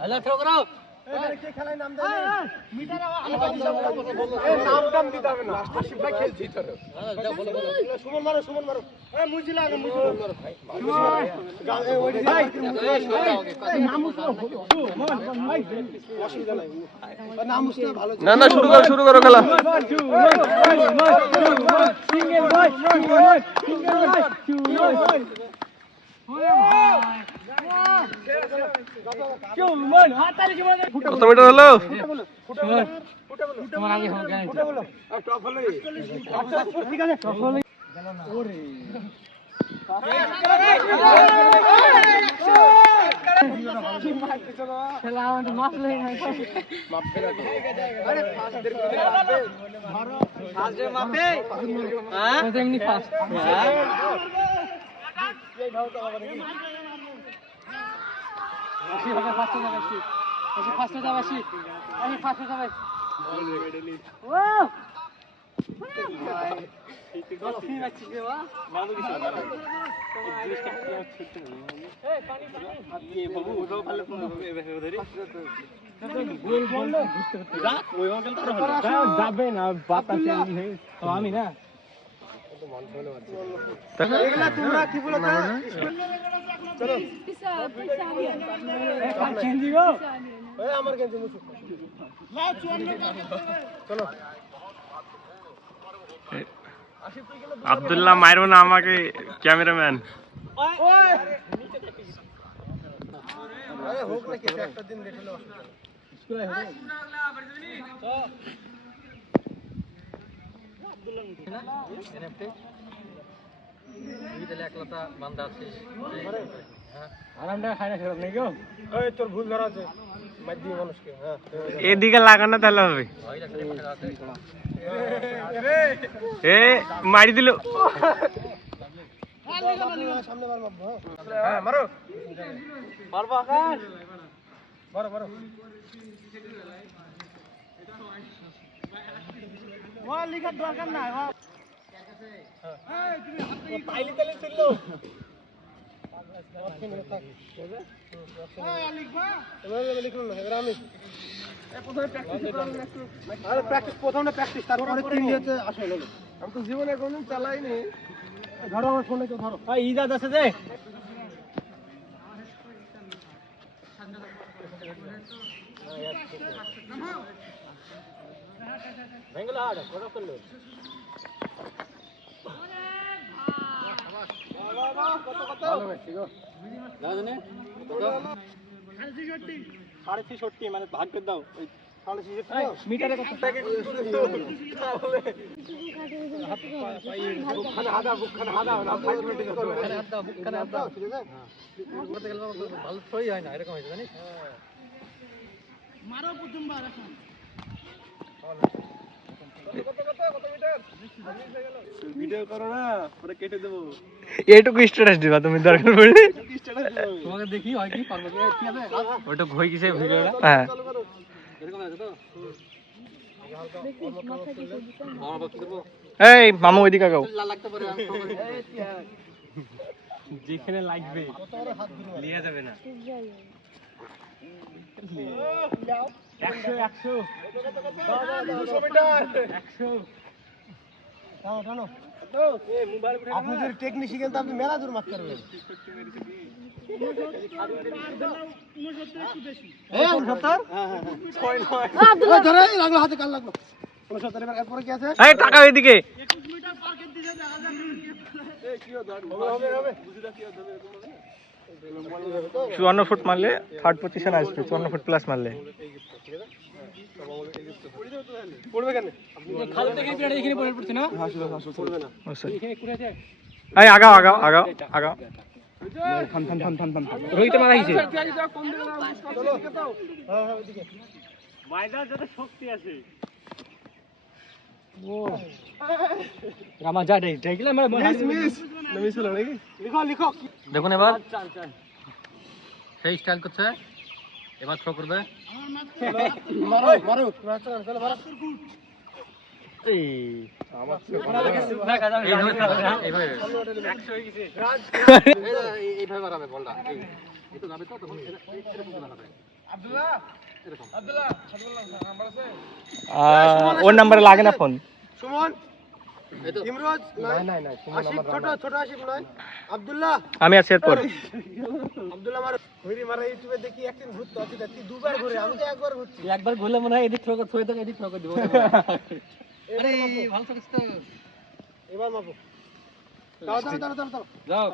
Hello throw করো কে খেলায় নাম দেয় মিটার এই নাম টাম দিতে হবে না আশিফ ভাই খেলছি তোর সুমন মারো এই মুজিলা আগে মুজিলা মারো ভাই এই ওই ভাই নাম ভাই অসুবিধা নাই নাম মুছতে ভালো না শুরু করো খেলা সিঙ্গেল ভাই কত মিটার হলো তোমার আগে হবে গ্যারান্টি টপ হলো ঠিক আছে টপ হলো ওরে খেলা আমাদের মাছ লেগে গেছে আরে ফাস্টদের করে মাপবে ফাস্ট মাপে হ্যাঁ তো এমনি ফাস্ট এই ভাও তো হবে নাকি আসি হবে ফাস্টে যাবে আসি ফাস্টে যাবে আসি ফাস্টে যাবে ও দশটি ম্যাচ ছিল বাবা কিছু না এই জিনিসটা কি হচ্ছে এই পানি আপনি বাবু ওটাও ভালো এভাবে ধরি গোল বল না ঘুরতে ঘুরতে যা ওই বল তো যাবে না বাতাসে তো আমি না এগুলা তোমরা কি বলো তো চলো চেঞ্জ গো এই আমার গেঞ্জি মুছু না 54 চলো আব্দুল্লাহ মারবো না আমাকে ক্যামেরাম্যান আরে হোক না কেটে একটা দিন দেখলে অসুবিধা স্কুলে হবে এনএফটি দিলে একলাটা বান্দা আছিস আরামটা খাই না খারাপ নেই গো এই তোর ভুল ধরা আছে মাধ্যম মানুষকে হ্যাঁ এদিকে লাগানো তাহলে হবে ওই লাগছে পাশে আছে এ মারি দিল সামনে মার মারবো হ্যাঁ মারো পারবো আকাশ মারো ওয়া লিখার দরকার নাই ওয়া এই তুমি হাতে পাইলি তালে চললো এই লিখবা এবারে লিখুন না এবারে আমি প্রথমে প্র্যাকটিস করলাম একটু আরে প্রথমে প্র্যাকটিস তারপরে তিন দিতে আসে হলো আমি তো জীবনে কোনদিন চালাইনি ধরো আমার ফোনে কেউ ধরো ভাই ইজাদ আছে যে বেঙ্গল হাড় ওটা করলো ভালো মেসি গো জানে কত 66 মানে ভাগ করে দাও ওই 66 মিটারে কত টাকা বুকখানে হাদা না 5 মিনিটে করতে হবে বুকখানে হাত দাও ঠিক আছে করতে গেলে ভালো থই হয় না এরকম হয়েছে জানিস মারো প্রথমবার এখন ভিডিও করো না পরে কেটে দেবো এইটুকু স্ট্যাটাস দিবা তুমি দরকার পড়লে তোমাকে দেখি হয় কি পারবো কি হবে ওটা হই কিসে ভিডিওটা হ্যাঁ এরকম আছে তো আমার বাকি দেবো এই মামু ওইদিকে গাও লাল লাগতে পারে যেখানে লাগবে লিয়া যাবে না 100 200 মিটার 100 টানো আপনি যদি টেকনিক শিখেন তো আপনি মেলা দূর মারতে পারবেন লাগলো হাতে কাল লাগলো 69 এবার এরপরে কি আছে এই টাকা এদিকে 21 মিটার পার্কের দিকে দেখা যাবে এই কি হবে 54 ফুট মারলে থার্ড পজিশন আসবে 54 ফুট প্লাস মারলে পড়বে কেন খাল থেকে পিড়া এখানে পড়ে পড়ছে না পড়বে না এখানে কুড়ে আছে এই আগাও থাম রোহিতে মারা গেছে চলো হ্যাঁ ওইদিকে মাইদার যত শক্তি আছে ও রামা যা দেই দেখলে আমরা মিস হলো নাকি লিখো দেখুন এবার সেই স্টাইল করছে এবার থ্রো করবে মারো চলো মারো এই আমার এইভাবে এইভাবে 100 হয়ে গেছে এইভাবে মারাবে বলটা ওর নাম্বারে লাগে না ফোন। সুমন ইমরোজ নাই আশিক ছোট আশিক নয় আব্দুল্লাহ আমি আছি এরপর। আব্দুল্লাহ মার ঘুরি মারা ইউটিউবে দেখি একদিন ঘুরতে আছি তুই দুবার ঘুরে আমি তো একবার ঘুরছি একবার ঘুরলে মনে হয় এদিক থ্রো করে থই এদিক থ্রো করে দিব আরে ভালো থাকিস তো এবার মাপো দাও যাও